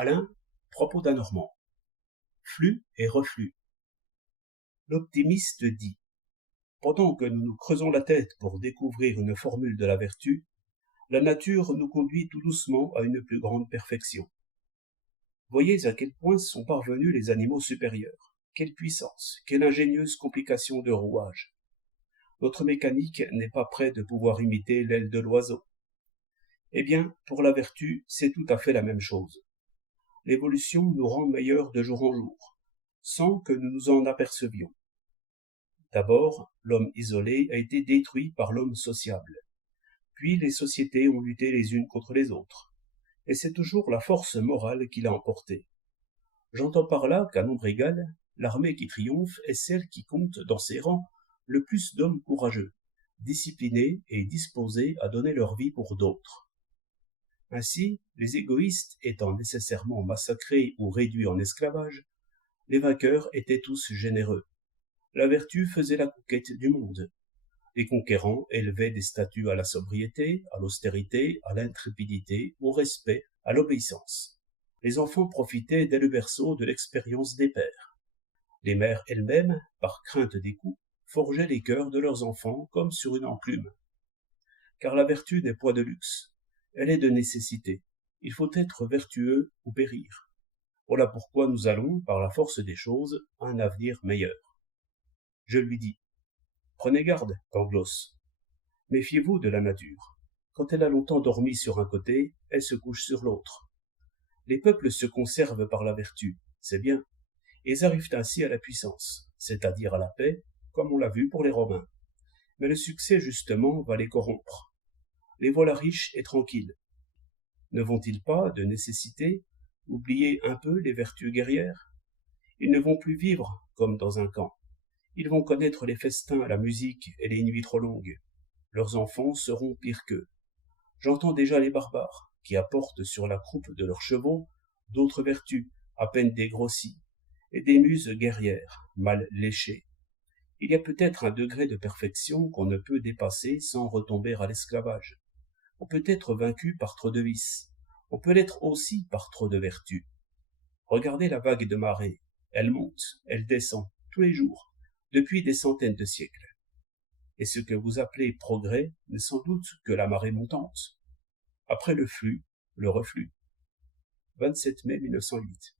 Alain, propos d'un Normand. Flux et reflux. L'optimiste dit: pendant que nous nous creusons la tête pour découvrir une formule de la vertu, la nature nous conduit tout doucement à une plus grande perfection. Voyez à quel point sont parvenus les animaux supérieurs. Quelle puissance, quelle ingénieuse complication de rouage. Notre mécanique n'est pas près de pouvoir imiter l'aile de l'oiseau. Eh bien, pour la vertu, c'est tout à fait la même chose. L'évolution nous rend meilleurs de jour en jour, sans que nous nous en apercevions. D'abord, l'homme isolé a été détruit par l'homme sociable. Puis les sociétés ont lutté les unes contre les autres. Et c'est toujours la force morale qui l'a emporté. J'entends par là qu'à nombre égal, l'armée qui triomphe est celle qui compte dans ses rangs le plus d'hommes courageux, disciplinés et disposés à donner leur vie pour d'autres. Ainsi, les égoïstes étant nécessairement massacrés ou réduits en esclavage, les vainqueurs étaient tous généreux. La vertu faisait la conquête du monde. Les conquérants élevaient des statuts à la sobriété, à l'austérité, à l'intrépidité, au respect, à l'obéissance. Les enfants profitaient dès le berceau de l'expérience des pères. Les mères elles-mêmes, par crainte des coups, forgeaient les cœurs de leurs enfants comme sur une enclume. Car la vertu n'est point de luxe, elle est de nécessité. Il faut être vertueux ou périr. Voilà pourquoi nous allons, par la force des choses, à un avenir meilleur. Je lui dis: prenez garde, Pangloss. Méfiez-vous de la nature. Quand elle a longtemps dormi sur un côté, elle se couche sur l'autre. Les peuples se conservent par la vertu, c'est bien. Ils arrivent ainsi à la puissance, c'est-à-dire à la paix, comme on l'a vu pour les Romains. Mais le succès, justement, va les corrompre. Les voilà riches et tranquilles. Ne vont-ils pas, de nécessité, oublier un peu les vertus guerrières? Ils ne vont plus vivre comme dans un camp. Ils vont connaître les festins, la musique et les nuits trop longues. Leurs enfants seront pires qu'eux. J'entends déjà les barbares, qui apportent sur la croupe de leurs chevaux d'autres vertus, à peine dégrossies, et des muses guerrières, mal léchées. Il y a peut-être un degré de perfection qu'on ne peut dépasser sans retomber à l'esclavage. On peut être vaincu par trop de vices. On peut l'être aussi par trop de vertus. Regardez la vague de marée. Elle monte, elle descend, tous les jours, depuis des centaines de siècles. Et ce que vous appelez progrès n'est sans doute que la marée montante. Après le flux, le reflux. 27 mai 1908.